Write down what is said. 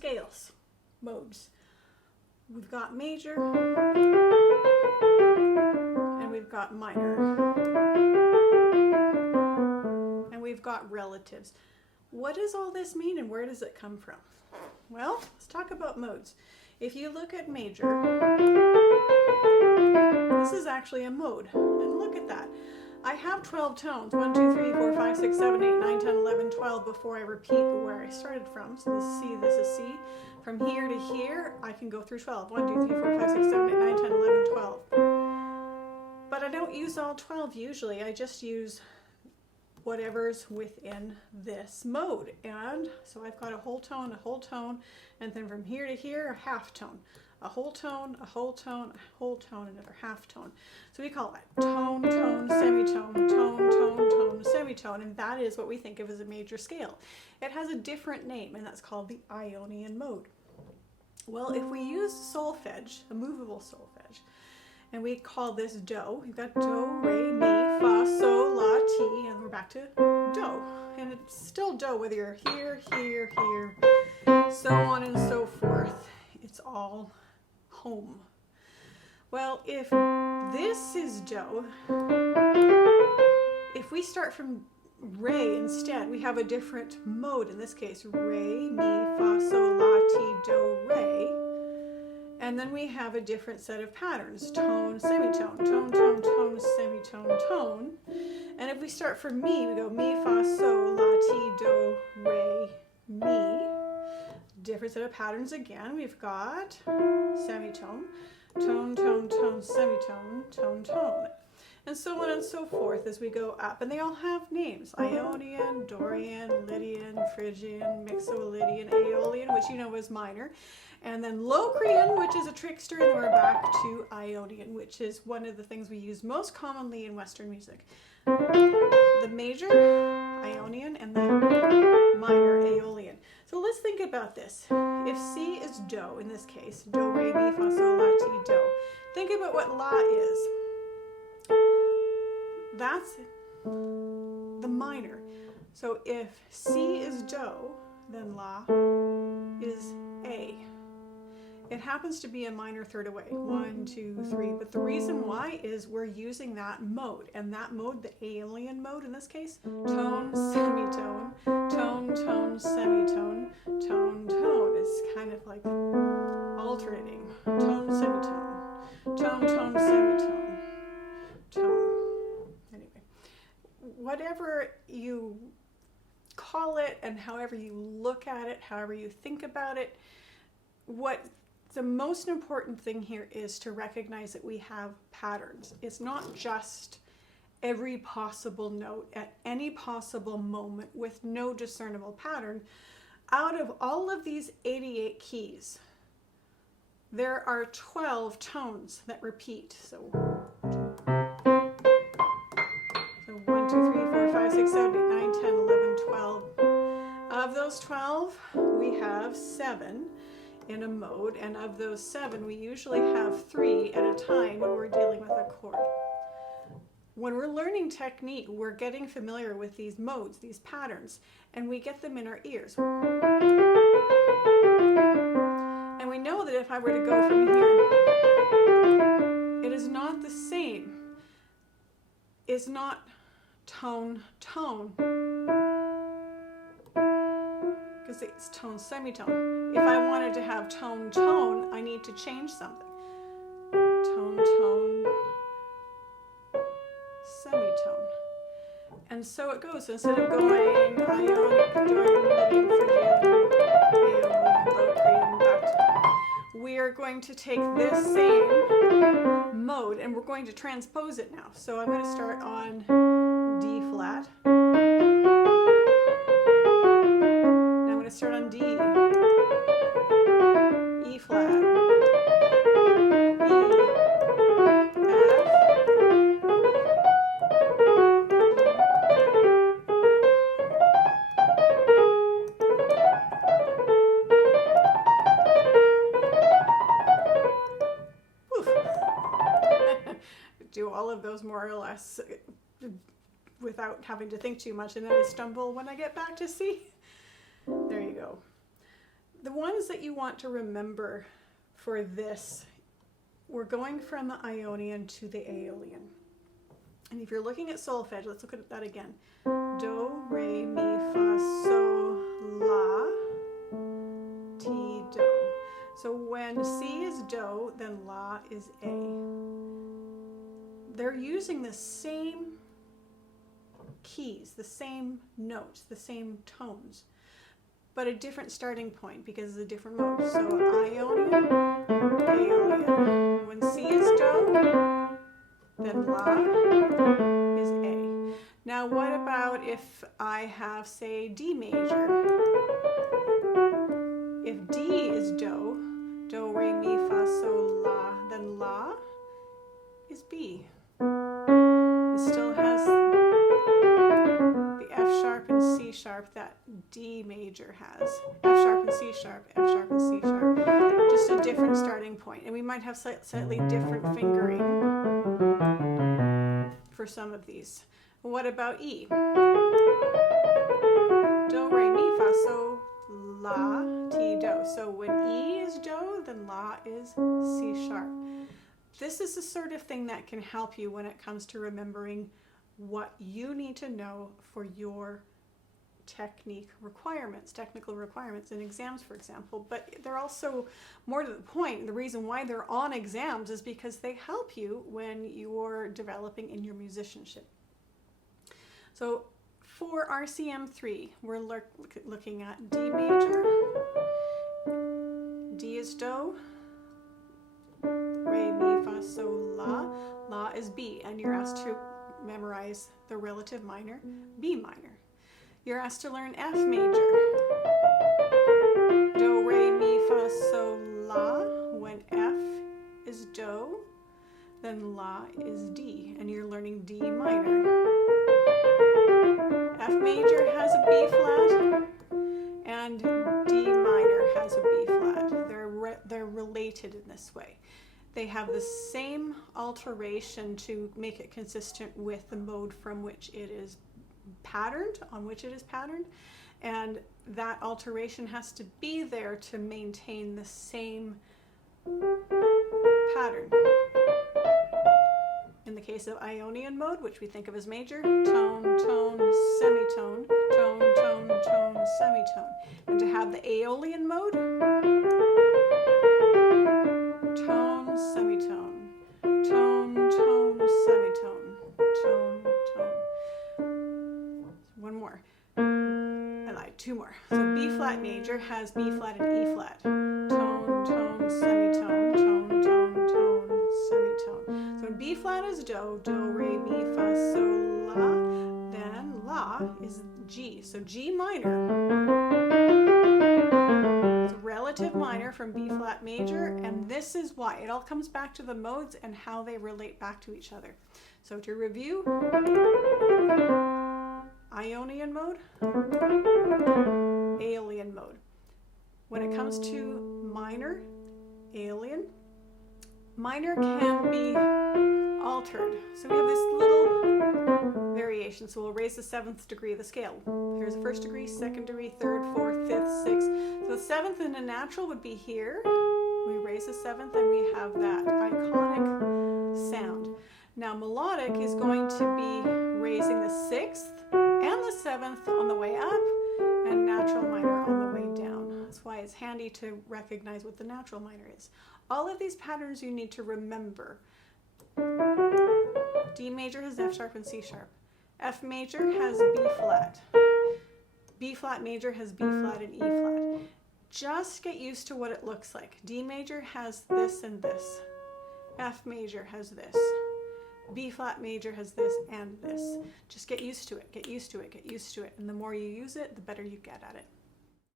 scales, modes. We've got major and we've got minor and we've got relatives. What does all this mean and where does it come from? Well, let's talk about modes. If you look at major, this is actually a mode, and look at that. I have 12 tones, 1, 2, 3, 4, 5, 6, 7, 8, 9, 10, 11, 12 before I repeat where I started from. So this is C, this is C. From here to here, I can go through 12. 1, 2, 3, 4, 5, 6, 7, 8, 9, 10, 11, 12. But I don't use all 12 usually. I just use whatever's within this mode. And so I've got a whole tone, and then from here to here, a half tone. A whole tone, a whole tone, a whole tone, another half tone. So we call that tone, tone, semitone, tone, tone, tone, semitone, and that is what we think of as a major scale. It has a different name, and that's called the Ionian mode. Well, if we use solfege, a movable solfege, and we call this do, you've got do, re, mi, fa, sol, la, ti, and we're back to do. And it's still do, whether you're here, here, here, so on and so forth. It's all home. Well, if this is do, if we start from re instead, we have a different mode. In this case, re, mi, fa, sol, la, ti, do, re. And then we have a different set of patterns. Tone, semitone, tone, tone, tone, semitone, tone. And if we start from mi, we go mi, fa, sol, la, ti, do, re, mi. Different set of patterns again. We've got semitone, tone, tone, tone, semitone, tone, tone. And so on and so forth as we go up. And they all have names. Ionian, Dorian, Lydian, Phrygian, Mixolydian, Aeolian, which you know is minor. And then Locrian, which is a trickster. And then we're back to Ionian, which is one of the things we use most commonly in Western music. The major, Ionian, and the minor, Aeolian. So let's think about this. If C is do, in this case, do, re, mi, fa, sol, la, ti, do. Think about what la is. That's the minor. So if C is do, then la is A. It happens to be a minor third away, 1, 2, 3, but the reason why is we're using that mode, and that mode, the Aeolian mode in this case, tone, semitone, tone, tone, semitone, tone, tone. It's kind of like alternating, tone, semitone, tone, tone, semitone, tone. Anyway, whatever you call it and however you look at it, however you think about it, what the most important thing here is to recognize that we have patterns. It's not just every possible note at any possible moment with no discernible pattern. Out of all of these 88 keys, there are 12 tones that repeat. So 1, 2, 3, 4, 5, 6, 7, 8, 9, 10, 11, 12. Of those 12, we have 7 in a mode, and of those 7, we usually have 3 at a time when we're dealing with a chord. When we're learning technique, we're getting familiar with these modes, these patterns, and we get them in our ears. And we know that if I were to go from here, it is not the same. It's not tone, tone, because it's tone, semitone. If I wanted to have tone, tone, I need to change something. Tone, tone, semitone. And so it goes. So instead of going Ionic, Dorian, Lydian, Phrygian, Aeolian, Locrian, back to, we are going to take this same mode and we're going to transpose it now. So I'm going to start on D flat. Now I'm going to start on D, E flat, do all of those more or less without having to think too much, and then I stumble when I get back to C. There you go. The ones that you want to remember for this, we're going from the Ionian to the Aeolian. And if you're looking at solfege, let's look at that again. Do, re, mi, fa, sol, la, ti, do. So when C is do, then la is A. They're using the same keys, the same notes, the same tones, but a different starting point because it's a different mode. So Ionian, Aeolian. When C is do, then la is A. Now what about if I have, say, D major? If D is do, do, re, mi, fa, sol, la, then la is B. It still has the F sharp and C sharp that D major has. F sharp and C sharp, F sharp and C sharp. Just a different starting point. And we might have slightly different fingering for some of these. What about E? Do, re, mi, fa, sol, la, ti, do. So when E is do, then la is C sharp. This is the sort of thing that can help you when it comes to remembering what you need to know for your technical requirements in exams, for example. But they're also more to the point. The reason why they're on exams is because they help you when you're developing in your musicianship. So for RCM 3, we're looking at D major, D is do, re, mi, fa, sol, la, la is B, and you're asked to memorize the relative minor, B minor. You're asked to learn F major, do, re, mi, fa, sol, la. When F is do, then la is D, and you're learning D minor. F major has a B flat, and D minor has a B flat. They're related in this way. They have the same alteration to make it consistent with the mode from which it is patterned, and that alteration has to be there to maintain the same pattern. In the case of Ionian mode, which we think of as major, tone, tone, semitone, tone, tone, tone, semitone. And to have the Aeolian mode, tone, semitone, tone, tone, semitone, tone, tone. One more. I lied, two more. So B flat major has B flat and E flat. Tone, tone, semitone, tone, tone, tone, semitone. So when B flat is do, do, re, mi, fa, sol, la, then la is G. So G minor. It's a relative minor from B flat major, and this is why. It all comes back to the modes and how they relate back to each other. So to review, Ionian mode, Aeolian mode. When it comes to minor, Aeolian, minor can be altered. So we have this little variation. So we'll raise the 7th degree of the scale. Here's the 1st degree, 2nd degree, 3rd, 4th, 5th, 6th. So the 7th in a natural would be here. We raise the 7th and we have that iconic sound. Now melodic is going to be raising the 6th and the 7th on the way up and natural minor on the way down. That's why it's handy to recognize what the natural minor is. All of these patterns you need to remember. D major has F sharp and C sharp. F major has B flat. B flat major has B flat and E flat. Just get used to what it looks like. D major has this and this. F major has this. B flat major has this and this. Just get used to it, get used to it, get used to it. And the more you use it, the better you get at it.